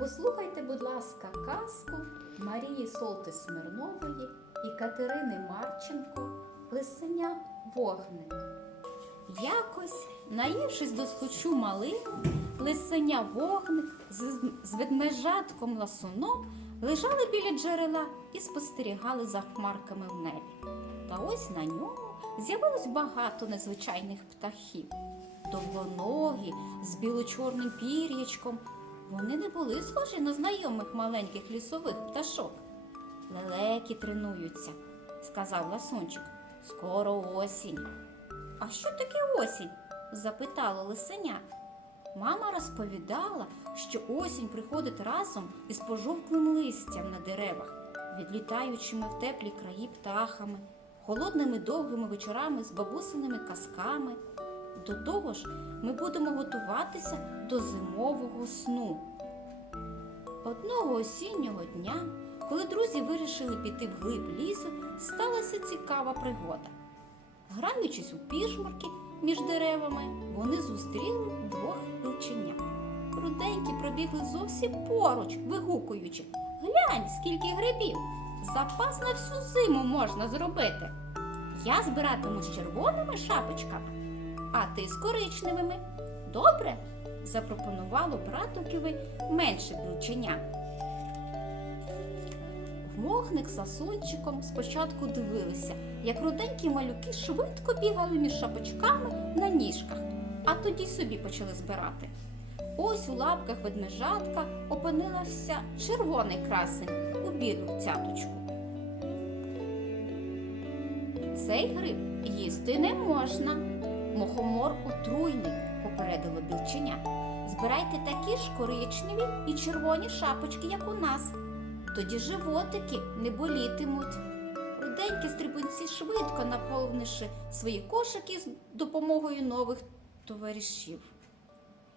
послухайте, будь ласка, казку Марії Солти Смирнової і Катерини Марченко Лисеня Вогник. Якось, наївшись до схочу малину, лисеня вогник з ведмежатком ласуном лежали біля джерела і спостерігали за хмарками в небі. Та ось на ньому з'явилось багато незвичайних птахів. Довгоногі, з біло-чорним пір'ячком. Вони не були схожі на знайомих маленьких лісових пташок. Лелеки тренуються, сказав ласунчик. Скоро осінь. А що таке осінь? запитало лисеня. Мама розповідала, що осінь приходить разом із пожовклим листям на деревах, відлітаючими в теплі краї птахами, холодними довгими вечорами з бабусиними казками. До того ж, ми будемо готуватися до зимового сну. Одного осіннього дня, коли друзі вирішили піти в глиб лісу, сталася цікава пригода. Граючись у пішмурки між деревами, вони зустріли двох білченят. Руденькі пробігли зовсім поруч, вигукуючи Глянь, скільки грибів! Запас на всю зиму можна зробити. Я збиратиму з червоними шапочками, а ти з коричневими. Добре? запропонувало братові менше білченя. Вмогник з сасунчиком спочатку дивилися, як руденькі малюки швидко бігали між шапочками на ніжках, а тоді собі почали збирати. Ось у лапках ведмежатка опинилася червоний красень у білу цяточку. Цей гриб їсти не можна. Мухомор отруйний, попередило білченя. Збирайте такі ж коричневі і червоні шапочки, як у нас. Тоді животики не болітимуть. Руденькі стрибунці швидко наповнивши свої кошики з допомогою нових товаришів.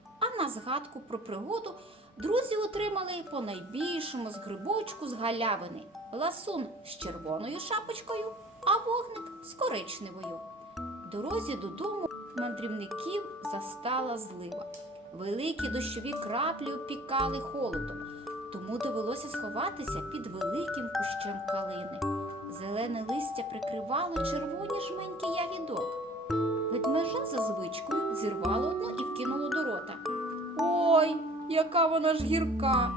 А на згадку про пригоду друзі отримали по найбільшому з грибочку з галявини ласун з червоною шапочкою, а вогник з коричневою. Дорозі додому мандрівників застала злива. Великі дощові краплі опікали холодом, тому довелося сховатися під великим кущем калини. Зелене листя прикривало червоні жменьки ягідок. Ведмежа за звичкою зірвало одну і вкинуло до рота. Ой, яка вона ж гірка!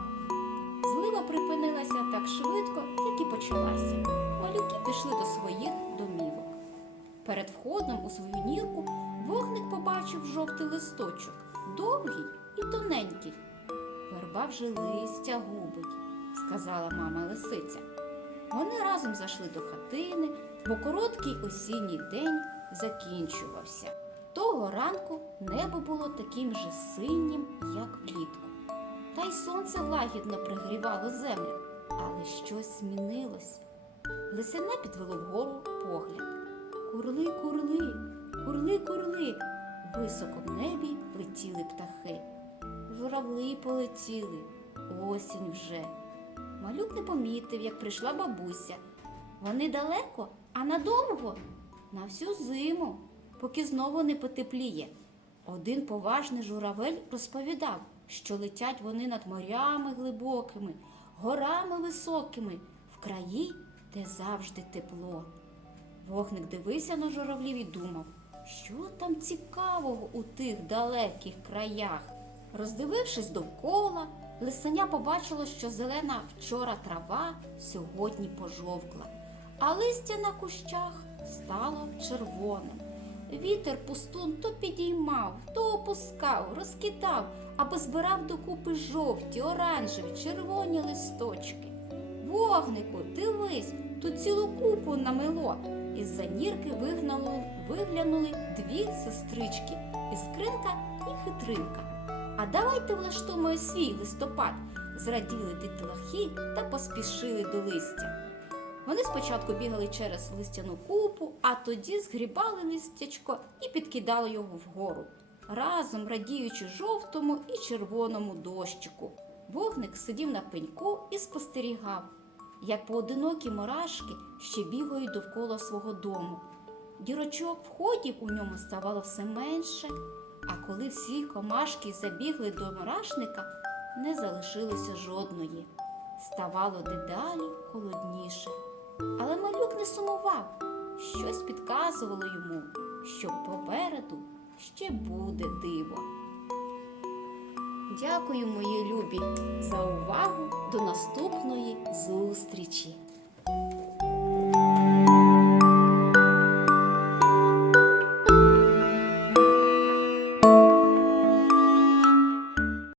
Злива припинилася так швидко, як і почалася. Малюки пішли до своїх домівок. Перед входом у свою нірку вогник побачив жовтий листочок, довгий і тоненький. Верба вже листя губить, сказала мама лисиця. Вони разом зайшли до хатини, бо короткий осінній день закінчувався. Того ранку небо було таким же синім, як влітку. Та й сонце лагідно пригрівало землю, але щось змінилося. Лисене підвело вгору погляд. Курли, курли, курли, курли. Високо в небі летіли птахи. Журавли полетіли, осінь вже. Малюк не помітив, як прийшла бабуся. Вони далеко, а надовго на всю зиму, поки знову не потепліє. Один поважний журавель розповідав, що летять вони над морями глибокими, горами високими, в краї, де завжди тепло. Вогник дивився на журавлів і думав, що там цікавого у тих далеких краях. Роздивившись довкола, лисеня побачило, що зелена вчора трава сьогодні пожовкла, а листя на кущах стало червоним. Вітер пустун то підіймав, то опускав, розкидав, або збирав докупи жовті, оранжеві, червоні листочки. Вогнику, дивись, тут цілу купу намело. Із-за нірки вигнало, виглянули дві сестрички іскринка і хитринка. А давайте влаштуємо свій листопад, зраділи дітлахи та поспішили до листя. Вони спочатку бігали через листяну купу, а тоді згрібали листячко і підкидали його вгору, разом радіючи жовтому і червоному дощику. Вогник сидів на пеньку і спостерігав, як поодинокі мурашки ще бігають довкола свого дому. Дірочок входів у ньому ставало все менше, А коли всі комашки забігли до мурашника, не залишилося жодної. Ставало дедалі холодніше. Але малюк не сумував. Щось підказувало йому, що попереду ще буде диво. Дякую, мої любі, за увагу. До наступної зустрічі!